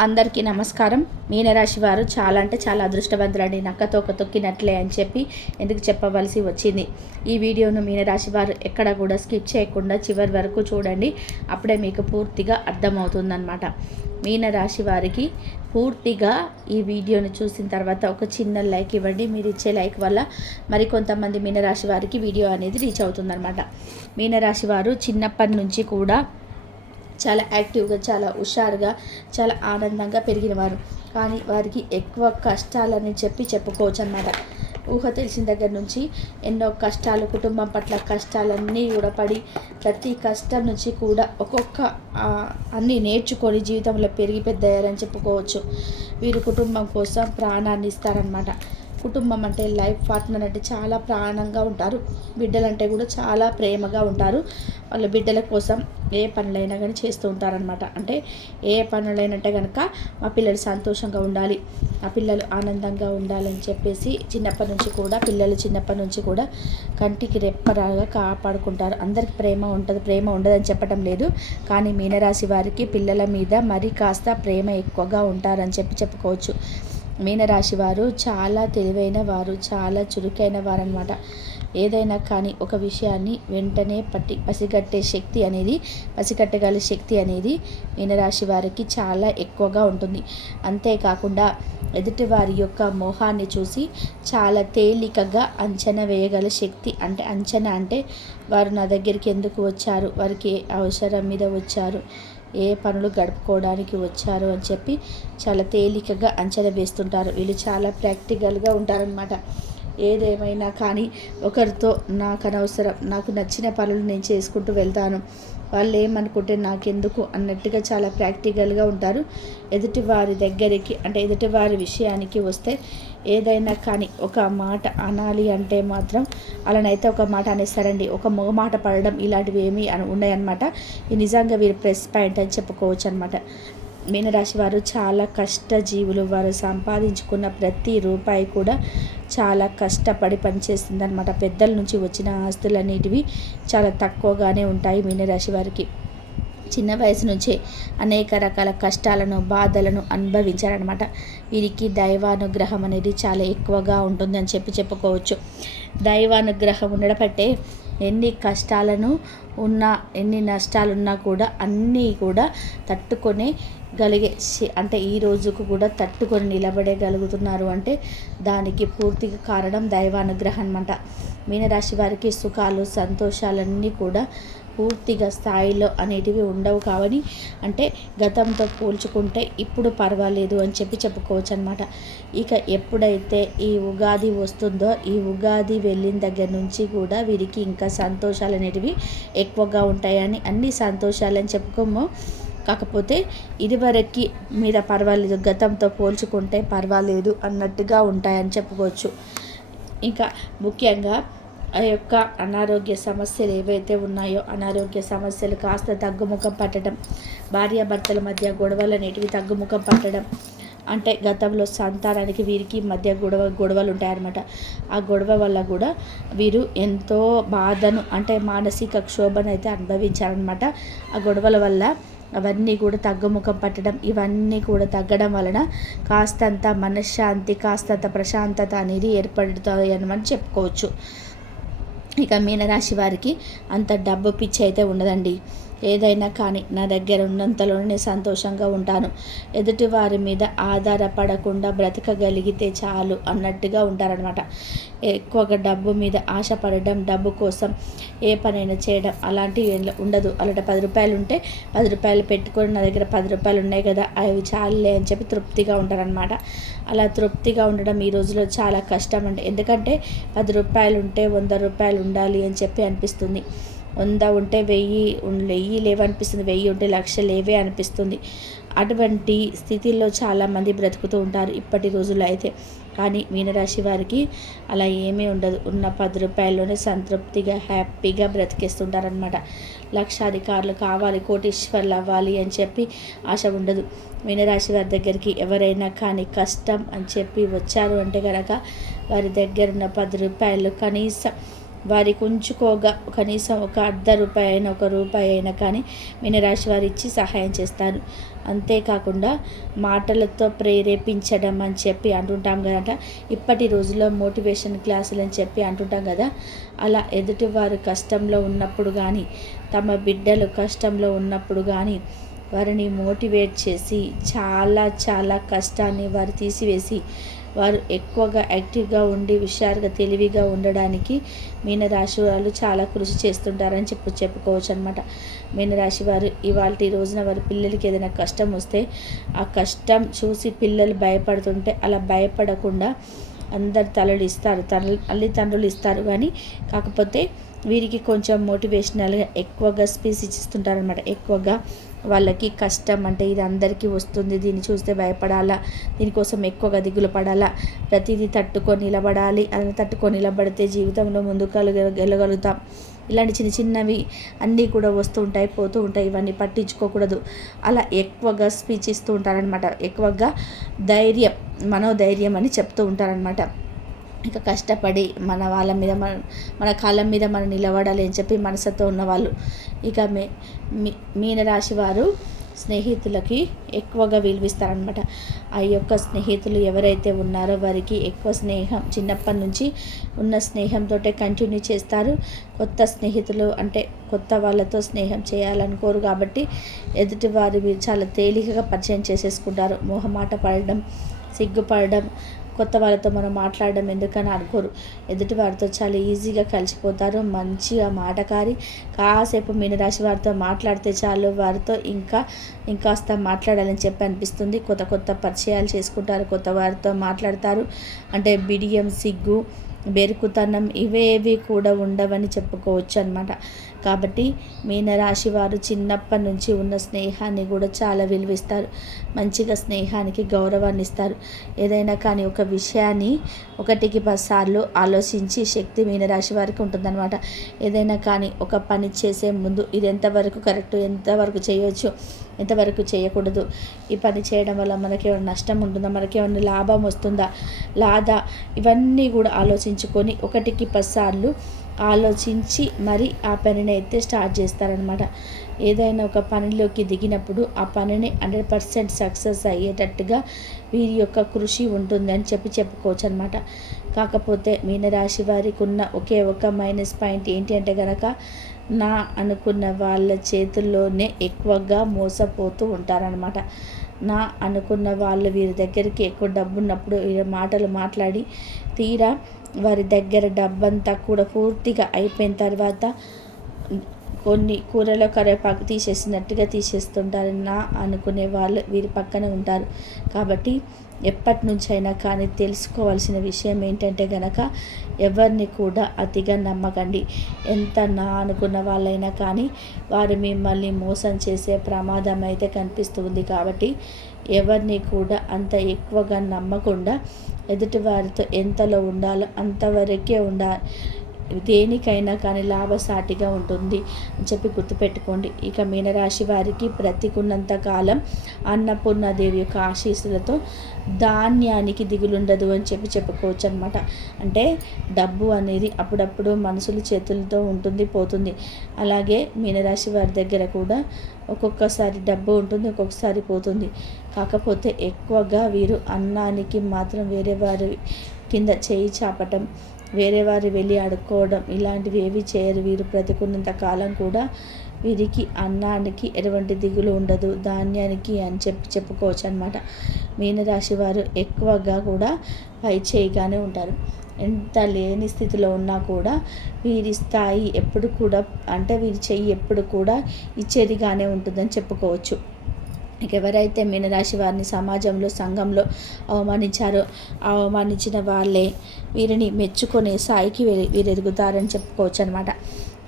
అందరికీ నమస్కారం. మీనరాశి వారు చాలా అంటే చాలా అదృష్టవంతులండి. నక్కతోక తొక్కినట్లే అని చెప్పి ఎందుకు చెప్పవలసి వచ్చింది. ఈ వీడియోను మీనరాశి వారు ఎక్కడ కూడా స్కిప్ చేయకుండా చివరి వరకు చూడండి. అప్పుడే మీకు పూర్తిగా అర్థమవుతుందన్నమాట. మీనరాశి వారికి పూర్తిగా ఈ వీడియోను చూసిన తర్వాత ఒక చిన్న లైక్ ఇవ్వండి. మీరు ఇచ్చే లైక్ వల్ల మరికొంతమంది మీనరాశి వారికి వీడియో అనేది రీచ్ అవుతుందన్నమాట. మీనరాశి వారు చిన్నప్పటి నుంచి కూడా చాలా యాక్టివ్గా, చాలా హుషారుగా, చాలా ఆనందంగా పెరిగినవారు. కానీ వారికి ఎక్కువ కష్టాలని చెప్పుకోవచ్చు అన్నమాట. ఊహ తెలిసిన దగ్గర నుంచి ఎన్నో కష్టాలు, కుటుంబం పట్ల కష్టాలన్నీ కూడా పడి ప్రతి కష్టం నుంచి కూడా అన్నీ నేర్చుకొని జీవితంలో పెరిగి పెద్దయ్యారని చెప్పుకోవచ్చు. వీరు కుటుంబం కోసం ప్రాణాన్ని ఇస్తారనమాట. కుటుంబం అంటే లైఫ్ పార్ట్నర్ అంటే చాలా ప్రాణంగా ఉంటారు. బిడ్డలంటే కూడా చాలా ప్రేమగా ఉంటారు. వాళ్ళ బిడ్డల కోసం ఏ పనులైనా కానీ చేస్తూ ఉంటారనమాట. అంటే ఏ పనులైనంటే కనుక మా పిల్లలు సంతోషంగా ఉండాలి, ఆ పిల్లలు ఆనందంగా ఉండాలని చెప్పేసి చిన్నప్పటి నుంచి కూడా కంటికి రెప్పరాగా కాపాడుకుంటారు. అందరికి ప్రేమ ఉంటుంది, ప్రేమ ఉండదని చెప్పడం లేదు. కానీ మీనరాశి వారికి పిల్లల మీద మరి కాస్త ప్రేమ ఎక్కువగా ఉంటారని చెప్పుకోవచ్చు. మీనరాశి వారు చాలా తెలివైన వారు, చాలా చురుకైన వారు అనమాట. ఏదైనా కానీ ఒక విషయాన్ని వెంటనే పసిగట్టగల శక్తి అనేది మీనరాశి వారికి చాలా ఎక్కువగా ఉంటుంది. అంతేకాకుండా ఎదుటి వారి యొక్క మోహాన్ని చూసి చాలా తేలికగా అంచనా వేయగల శక్తి. అంచనా అంటే వారు నా దగ్గరికి ఎందుకు వచ్చారు, వారికి అవసరం మీద వచ్చారు, ఏ పనులు గడుపుకోవడానికి వచ్చారు అని చెప్పి చాలా తేలికగా అంచనా వేస్తుంటారు. వీళ్ళు చాలా ప్రాక్టికల్గా ఉంటారనమాట. ఏదేమైనా కానీ ఒకరితో నాకు అనవసరం, నాకు నచ్చిన పనులు నేను చేసుకుంటూ వెళ్తాను, వాళ్ళు ఏమనుకుంటే నాకెందుకు అన్నట్టుగా చాలా ప్రాక్టికల్గా ఉంటారు. ఎదుటివారి విషయానికి వస్తే ఏదైనా కానీ ఒక మాట అనాలి అంటే మాత్రం అలానైతే ఒక మాట అనేస్తారండి. ఒక మొగమాట పడడం ఇలాంటివి ఏమీ ఉన్నాయన్నమాట. ఇది నిజంగా వీరు ప్లస్ పాయింట్ అని చెప్పుకోవచ్చు అనమాట. మీనరాశి వారు చాలా కష్టజీవులు. వారు సంపాదించుకున్న ప్రతి రూపాయి కూడా చాలా కష్టపడి పనిచేస్తుంది అనమాట. పెద్దల నుంచి వచ్చిన ఆస్తులన్నిటివి చాలా తక్కువగానే ఉంటాయి మీనరాశి వారికి. చిన్న వయసు నుంచే అనేక రకాల కష్టాలను, బాధలను అనుభవించారనమాట. వీరికి దైవానుగ్రహం అనేది చాలా ఎక్కువగా ఉంటుందని చెప్పుకోవచ్చు. దైవానుగ్రహం ఉండబట్టే ఎన్ని కష్టాలను ఉన్నా, ఎన్ని నష్టాలున్నా కూడా అన్నీ కూడా తట్టుకొని అంటే ఈ రోజుకు కూడా తట్టుకొని నిలబడగలుగుతున్నారు అంటే దానికి పూర్తిగా కారణం దైవానుగ్రహం అన్నమాట. మీనరాశి వారికి సుఖాలు, సంతోషాలన్నీ కూడా పూర్తిగా స్థాయిలో అనేటివి ఉండవు. కావని అంటే గతంతో పోల్చుకుంటే ఇప్పుడు పర్వాలేదు అని చెప్పుకోవచ్చు అనమాట. ఇక ఎప్పుడైతే ఈ ఉగాది వస్తుందో, ఈ ఉగాది వెళ్ళిన దగ్గర నుంచి కూడా వీరికి ఇంకా సంతోషాలు అనేటివి ఎక్కువగా ఉంటాయని, అన్ని సంతోషాలని చెప్పుకోము. కాకపోతే ఇదివరకు మీద పర్వాలేదు, గతంతో పోల్చుకుంటే పర్వాలేదు అన్నట్టుగా ఉంటాయని చెప్పుకోవచ్చు. ఇంకా ముఖ్యంగా ఆ యొక్క అనారోగ్య సమస్యలు ఏవైతే ఉన్నాయో, అనారోగ్య సమస్యలు కాస్త తగ్గుముఖం పట్టడం, భార్యాభర్తల మధ్య గొడవలు అనేటివి తగ్గుముఖం పట్టడం, అంటే గతంలో సంతానానికి వీరికి మధ్య గొడవలు ఉంటాయన్నమాట. ఆ గొడవ వల్ల కూడా వీరు ఎంతో బాధను, అంటే మానసిక క్షోభను అయితే అనుభవించారనమాట. ఆ గొడవల వల్ల అవన్నీ కూడా తగ్గుముఖం పట్టడం, ఇవన్నీ కూడా తగ్గడం వలన కాస్తంత మనశ్శాంతి, కాస్తంత ప్రశాంతత అనేది ఏర్పడుతుంది అని చెప్పుకోవచ్చు. ఇక మీనరాశి వారికి అంత డబ్బు పిచ్చి అయితే ఉండదండి. ఏదైనా కానీ నా దగ్గర ఉన్నంతలోనే నేను సంతోషంగా ఉంటాను, ఎదుటి వారి మీద ఆధారపడకుండా బ్రతకగలిగితే చాలు అన్నట్టుగా ఉంటారనమాట. ఎక్కువగా డబ్బు మీద ఆశపడడం, డబ్బు కోసం ఏ పనైనా చేయడం అలాంటివి ఉండదు. అలాంటి 10 రూపాయలు ఉంటే 10 రూపాయలు పెట్టుకొని నా దగ్గర 10 రూపాయలు ఉన్నాయి కదా, అవి చాలులే అని చెప్పి తృప్తిగా ఉంటారనమాట. అలా తృప్తిగా ఉండడం ఈ రోజులో చాలా కష్టం అండి. ఎందుకంటే 10 రూపాయలు ఉంటే 100 రూపాయలు ఉండాలి అని చెప్పి అనిపిస్తుంది. 100 ఉంటే 1000 లేవనిపిస్తుంది, 1000 ఉంటే 1,00,000 లేవే అనిపిస్తుంది. అటువంటి స్థితిలో చాలామంది బ్రతుకుతూ ఉంటారు ఇప్పటి రోజుల్లో అయితే. కానీ మీనరాశి వారికి అలా ఏమీ ఉండదు. ఉన్న 10 రూపాయల్లోనే సంతృప్తిగా, హ్యాపీగా బ్రతికేస్తుంటారనమాట. లక్షాధికారులు కావాలి, కోటీశ్వర్లు అవ్వాలి అని చెప్పి ఆశ ఉండదు. మీనరాశి వారి దగ్గరికి ఎవరైనా కానీ కష్టం అని చెప్పి వచ్చారు అంటే కనుక వారి దగ్గర ఉన్న 10 రూపాయలు కనీసం వారికి ఉంచుకోగా కనీసం ఒక ₹1 అయినా, ₹1 అయినా కానీ మీనరాశి వారు ఇచ్చి సహాయం చేస్తారు. అంతేకాకుండా మాటలతో ప్రేరేపించడం అని చెప్పి అంటుంటాం కదా, ఇప్పటి రోజుల్లో మోటివేషన్ క్లాసులు అని చెప్పి అంటుంటాం కదా. అలా ఎదుటివారు కష్టంలో ఉన్నప్పుడు కానీ, తమ బిడ్డలు కష్టంలో ఉన్నప్పుడు కానీ వారిని మోటివేట్ చేసి చాలా చాలా కష్టాన్ని వారు తీసివేసి వారు ఎక్కువగా యాక్టివ్గా ఉండి హుషారుగా తెలివిగా ఉండడానికి మీనరాశి వాళ్ళు చాలా కృషి చేస్తుంటారని చెప్పుకోవచ్చు అనమాట. మీనరాశి వారు ఇవాళ రోజున వారి పిల్లలకి ఏదైనా కష్టం వస్తే ఆ కష్టం చూసి పిల్లలు భయపడుతుంటే అలా భయపడకుండా అందరు తలలు ఇస్తారు, తల్లిదండ్రులు ఇస్తారు. కానీ కాకపోతే వీరికి కొంచెం మోటివేషనల్గా ఎక్కువగా స్పీచ్ ఇస్తుంటారనమాట. ఎక్కువగా వాళ్ళకి కష్టం అంటే ఇది అందరికీ వస్తుంది, దీన్ని చూస్తే భయపడాలా, దీనికోసం ఎక్కువగా దిగులు పడాలా, ప్రతిదీ తట్టుకొని నిలబడాలి, అలా తట్టుకొని నిలబడితే జీవితంలో ముందుకు వెళ్ళగలుగుతాం. ఇలాంటి చిన్న చిన్నవి అన్నీ కూడా వస్తూ ఉంటాయి, పోతూ ఉంటాయి, ఇవన్నీ పట్టించుకోకూడదు. అలా ఎక్కువగా స్పీచ్ ఇస్తూ ఉంటారనమాట. ఎక్కువగా ధైర్యం, మనోధైర్యం అని చెప్తూ ఉంటారనమాట. ఇక కష్టపడి మన వాళ్ళ మీద మన కాళ్ళ మీద మనం నిలబడాలి అని చెప్పి మనసుతో ఉన్నవాళ్ళు. ఇక మీనరాశి వారు స్నేహితులకి ఎక్కువగా విలువిస్తారనమాట. ఆ యొక్క స్నేహితులు ఎవరైతే ఉన్నారో వారికి ఎక్కువ స్నేహం చిన్నప్పటి నుంచి ఉన్న స్నేహంతో కంటిన్యూ చేస్తారు. కొత్త స్నేహితులు అంటే కొత్త వాళ్ళతో స్నేహం చేయాలనుకోరు కాబట్టి ఎదుటి వారు చాలా తేలికగా పరిచయం చేసేసుకుంటారు. మొహమాట పడడం, సిగ్గుపడడం, కొత్త వాళ్ళతో మనం మాట్లాడడం ఎందుకని అనుకోరు. ఎదుటి వారితో చాలా ఈజీగా కలిసిపోతారు. మంచిగా మాటకారి, కాసేపు మీనరాశి వారితో మాట్లాడితే చాలు వారితో ఇంకాస్త మాట్లాడాలని చెప్పి అనిపిస్తుంది. కొత్త కొత్త పరిచయాలు చేసుకుంటారు, కొత్త వారితో మాట్లాడతారు. అంటే బిడియం, సిగ్గు, బెరుకుతనం ఇవేవి కూడా ఉండవని చెప్పుకోవచ్చు అనమాట. కాబట్టి మీనరాశి వారు చిన్నప్పటి నుంచి ఉన్న స్నేహాన్ని కూడా చాలా విలువిస్తారు. మంచిగా స్నేహానికి గౌరవాన్ని ఇస్తారు. ఏదైనా కానీ ఒక విషయాన్ని 1కి 10 సార్లు ఆలోచించి శక్తి మీనరాశి వారికి ఉంటుందన్నమాట. ఏదైనా కానీ ఒక పని చేసే ముందు ఇది ఎంతవరకు కరెక్ట్, ఎంతవరకు చేయవచ్చు, ఎంతవరకు చేయకూడదు, ఈ పని చేయడం వల్ల మనకేమైనా నష్టం ఉంటుందా, మనకేమైనా లాభం వస్తుందా లాదా, ఇవన్నీ కూడా ఆలోచించుకొని 1కి 10 సార్లు ఆలోచించి మరి ఆ పనిని అయితే స్టార్ట్ చేస్తారనమాట. ఏదైనా ఒక పనిలోకి దిగినప్పుడు ఆ పనిని 100% సక్సెస్ అయ్యేటట్టుగా వీరి యొక్క కృషి ఉంటుందని చెప్పుకోవచ్చు అనమాట. కాకపోతే మీనరాశి వారికి ఉన్న ఒకే ఒక మైనస్ పాయింట్ ఏంటి అంటే కనుక నా అనుకున్న వాళ్ళ చేతుల్లోనే ఎక్కువగా మోసపోతూ ఉంటారనమాట. నా అనుకున్న వాళ్ళు వీరి దగ్గరికి ఎక్కువ డబ్బు ఉన్నప్పుడు వీరి మాటలు మాట్లాడి తీరా వారి దగ్గర డబ్బంతా కూడా పూర్తిగా అయిపోయిన తర్వాత కొన్ని కూరలో కరివేపాకు తీసేసినట్టుగా తీసేస్తుంటారు. నా అనుకునే వాళ్ళు వీరి పక్కన ఉంటారు. కాబట్టి ఎప్పటి నుంచైనా కానీ తెలుసుకోవాల్సిన విషయం ఏంటంటే కనుక ఎవరిని కూడా అతిగా నమ్మకండి. ఎంత నా అనుకున్న వాళ్ళైనా కానీ వారు మిమ్మల్ని మోసం చేసే ప్రమాదం అయితే కనిపిస్తుంది. కాబట్టి ఎవరిని కూడా అంత ఎక్కువగా నమ్మకుండా ఎదుటి వారితో ఎంతలో ఉండాలో అంతవరకే ఉండాలి. దేనికైనా కానీ లాభసాటిగా ఉంటుంది అని చెప్పి గుర్తుపెట్టుకోండి. ఇక మీనరాశి వారికి బ్రతికున్నంత కాలం అన్నపూర్ణాదేవి యొక్క ఆశీస్సులతో ధాన్యానికి దిగులుండదు అని చెప్పుకోవచ్చు అనమాట. అంటే డబ్బు అనేది అప్పుడప్పుడు మనుషుల చేతులతో ఉంటుంది, పోతుంది. అలాగే మీనరాశి వారి దగ్గర కూడా ఒక్కొక్కసారి డబ్బు ఉంటుంది, ఒక్కొక్కసారి పోతుంది. కాకపోతే ఎక్కువగా వీరు అన్నానికి మాత్రం వేరే వారి కింద చేయి చాపటం, వేరే వారు వెళ్ళి అడుక్కోవడం ఇలాంటివి ఏవి చేయరు. వీరు బ్రతికున్నంత కాలం కూడా వీరికి అన్నానికి ఎటువంటి దిగులు ఉండదు, ధాన్యానికి అని చెప్పుకోవచ్చు అనమాట. మీనరాశి వారు ఎక్కువగా కూడా పై చేయిగానే ఉంటారు. ఎంత లేని స్థితిలో ఉన్నా కూడా వీరి స్థాయి ఎప్పుడు కూడా అంటే వీరి చెయ్యి ఎప్పుడు కూడా ఇచ్చేదిగానే ఉంటుందని చెప్పుకోవచ్చు. ఇక ఎవరైతే మీనరాశి వారిని సమాజంలో, సంఘంలో అవమానించారో అవమానించిన వాళ్ళే వీరిని మెచ్చుకునే స్థాయికి వీరు ఎదుగుతారని చెప్పుకోవచ్చు అనమాట.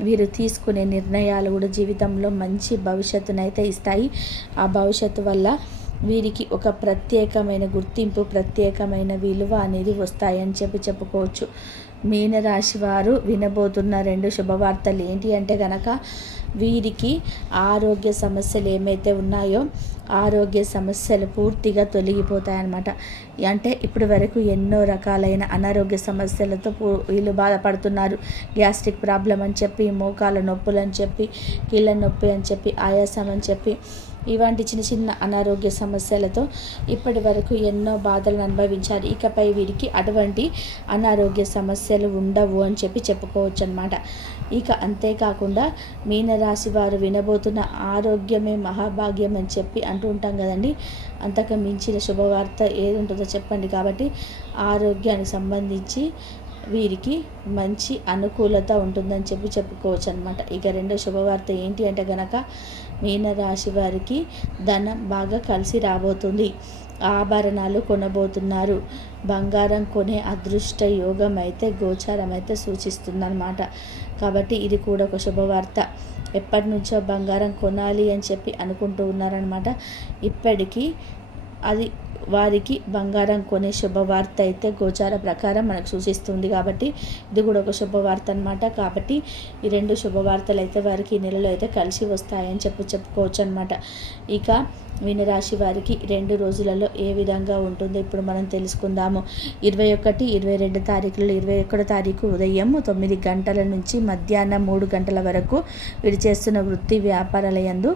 వీరు తీసుకునే నిర్ణయాలు కూడా జీవితంలో మంచి భవిష్యత్తునైతే ఇస్తాయి. ఆ భవిష్యత్తు వల్ల వీరికి ఒక ప్రత్యేకమైన గుర్తింపు, ప్రత్యేకమైన విలువ అనేది వస్తాయని చెప్పుకోవచ్చు. మీనరాశి వారు వినబోతున్న 2 శుభవార్తలు ఏంటి అంటే కనుక వీరికి ఆరోగ్య సమస్యలు ఏమైతే ఉన్నాయో ఆరోగ్య సమస్యలు పూర్తిగా తొలగిపోతాయన్నమాట. అంటే ఇప్పటి వరకు ఎన్నో రకాలైన అనారోగ్య సమస్యలతో వీళ్ళు బాధపడుతున్నారు. గ్యాస్ట్రిక్ ప్రాబ్లం అని చెప్పి, మోకాల నొప్పులు అని చెప్పి, కీళ్ళ నొప్పి అని చెప్పి, ఆయాసం అని చెప్పి ఇలాంటి చిన్న చిన్న అనారోగ్య సమస్యలతో ఇప్పటి వరకు ఎన్నో బాధలను అనుభవించారు. ఇకపై వీరికి అటువంటి అనారోగ్య సమస్యలు ఉండవు అని చెప్పుకోవచ్చు అన్నమాట. ఇక అంతేకాకుండా మీనరాశి వారు వినబోతున్న ఆరోగ్యమే మహాభాగ్యం అని అంటూ ఉంటాం కదండి. అంతకు మించిన శుభవార్త ఏది ఉంటుందో చెప్పండి. కాబట్టి ఆరోగ్యానికి సంబంధించి వీరికి మంచి అనుకూలత ఉంటుందని చెప్పుకోవచ్చు అనమాట. ఇక రెండో శుభవార్త ఏంటి అంటే గనక మీనరాశి వారికి ధనం బాగా కలిసి రాబోతుంది. ఆభరణాలు కొనబోతున్నారు. బంగారం కొనే అదృష్ట యోగం అయితే గోచారం అయితే సూచిస్తుందన్నమాట. కాబట్టి ఇది కూడా ఒక శుభవార్త. ఎప్పటి నుంచో బంగారం కొనాలి అని అనుకుంటూ ఉన్నారనమాట. ఇప్పటికీ అది వారికి బంగారం కొనే శుభవార్త అయితే గోచార ప్రకారం మనకు సూచిస్తుంది. కాబట్టి ఇది కూడా ఒక శుభవార్త అనమాట. కాబట్టి ఈ రెండు శుభవార్తలు అయితే వారికి ఈ నెలలో అయితే కలిసి వస్తాయని చెప్పుకోవచ్చు అనమాట. ఇక మీనరాశి వారికి 2 రోజులలో ఏ విధంగా ఉంటుందో ఇప్పుడు మనం తెలుసుకుందాము. 21, 22 తారీఖులలో 21 తారీఖు ఉదయం 9 గంటల నుంచి మధ్యాహ్నం 3 గంటల వరకు వీరు చేస్తున్న వృత్తి వ్యాపారాల యందు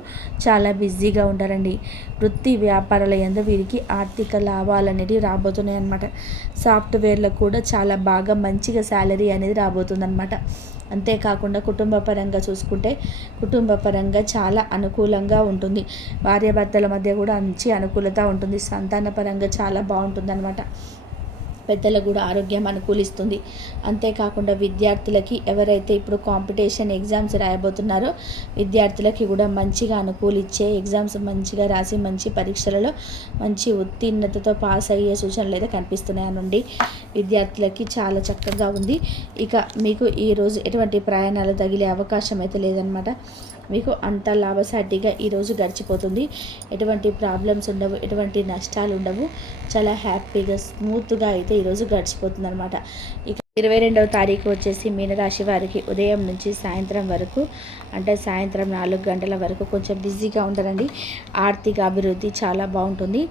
చాలా బిజీగా ఉంటారండి. వృత్తి వ్యాపారాల యందు వీరికి ఆర్థిక లాభాలు అనేవి రాబోతున్నాయి అన్నమాట. సాఫ్ట్వేర్లో కూడా చాలా బాగా మంచిగా శాలరీ అనేది రాబోతుందన్నమాట. అంతేకాకుండా కుటుంబ పరంగా చూసుకుంటే కుటుంబ పరంగా చాలా అనుకూలంగా ఉంటుంది. భార్యాభర్తల మధ్య కూడా మంచి అనుకూలత ఉంటుంది. సంతాన పరంగా చాలా బాగుంటుందన్నమాట. పెద్దలకు కూడా ఆరోగ్యం అనుకూలిస్తుంది. అంతేకాకుండా విద్యార్థులకి ఎవరైతే ఇప్పుడు కాంపిటీషన్ ఎగ్జామ్స్ రాయబోతున్నారో విద్యార్థులకి కూడా మంచిగా అనుకూలించే ఎగ్జామ్స్ మంచిగా రాసి మంచి పరీక్షలలో మంచి ఉత్తీర్ణతతో పాస్ అయ్యే సూచనలు అయితే కనిపిస్తున్నాయి నుండి విద్యార్థులకి చాలా చక్కగా ఉంది. ఇక మీకు ఈరోజు ఎటువంటి ప్రయాణాలు తగిలే అవకాశం అయితే లేదనమాట. మీకు అంత లాభసాటిగా ఈరోజు గడిచిపోతుంది. ఎటువంటి ప్రాబ్లమ్స్ ఉండవు, ఎటువంటి నష్టాలు ఉండవు. చాలా హ్యాపీగా స్మూత్గా అయితే ఈరోజు గడిచిపోతుంది అనమాట. ఇక 22వ తారీఖు వచ్చేసి మీనరాశి వారికి ఉదయం నుంచి సాయంత్రం వరకు అంటే సాయంత్రం 4 గంటల వరకు కొంచెం బిజీగా ఉంటారండి. ఆర్థిక అభివృద్ధి చాలా బాగుంటుంది.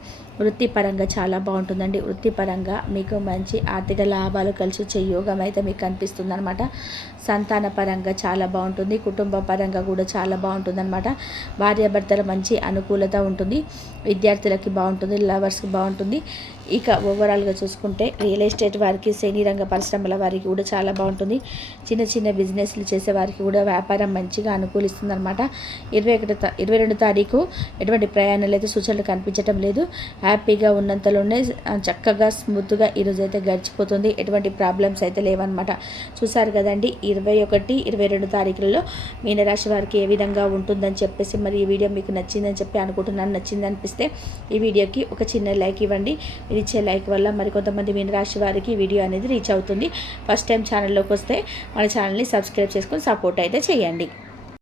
వృత్తిపరంగా చాలా బాగుంటుందండి. వృత్తిపరంగా మీకు మంచి ఆర్థిక లాభాలు కలిసి వచ్చే యోగం అయితే మీకు కనిపిస్తుంది అనమాట. సంతాన పరంగా చాలా బాగుంటుంది. కుటుంబ పరంగా కూడా చాలా బాగుంటుంది అనమాట. భార్యాభర్తల మంచి అనుకూలత ఉంటుంది. విద్యార్థులకి బాగుంటుంది, లవర్స్కి బాగుంటుంది. ఇక ఓవరాల్గా చూసుకుంటే రియల్ ఎస్టేట్ వారికి, సినీ రంగ పరిశ్రమల వారికి కూడా చాలా బాగుంటుంది. చిన్న చిన్న బిజినెస్లు చేసే వారికి కూడా వ్యాపారం మంచిగా అనుకూలిస్తుంది అనమాట. 22 తారీఖు ఎటువంటి ప్రయాణాలు అయితే సూచనలు కనిపించడం లేదు. హ్యాపీగా ఉన్నంతలోనే చక్కగా స్మూత్గా ఈరోజు అయితే గడిచిపోతుంది. ఎటువంటి ప్రాబ్లమ్స్ అయితే లేవన్నమాట. చూసారు కదండి 21, 22 తారీఖులలో మీనరాశి వారికి ఏ విధంగా ఉంటుందని మరి ఈ వీడియో మీకు నచ్చిందని అనుకుంటున్నాను. నచ్చింది అనిపిస్తే ఈ వీడియోకి ఒక చిన్న లైక్ ఇవ్వండి. మీరు ఇచ్చే లైక్ వల్ల మరికొంతమంది మీనరాశి వారికి ఈ వీడియో అనేది రీచ్ అవుతుంది. ఫస్ట్ టైం ఛానల్లోకి వస్తే మన ఛానల్ని సబ్స్క్రైబ్ చేసుకొని సపోర్ట్ అయితే చేయండి.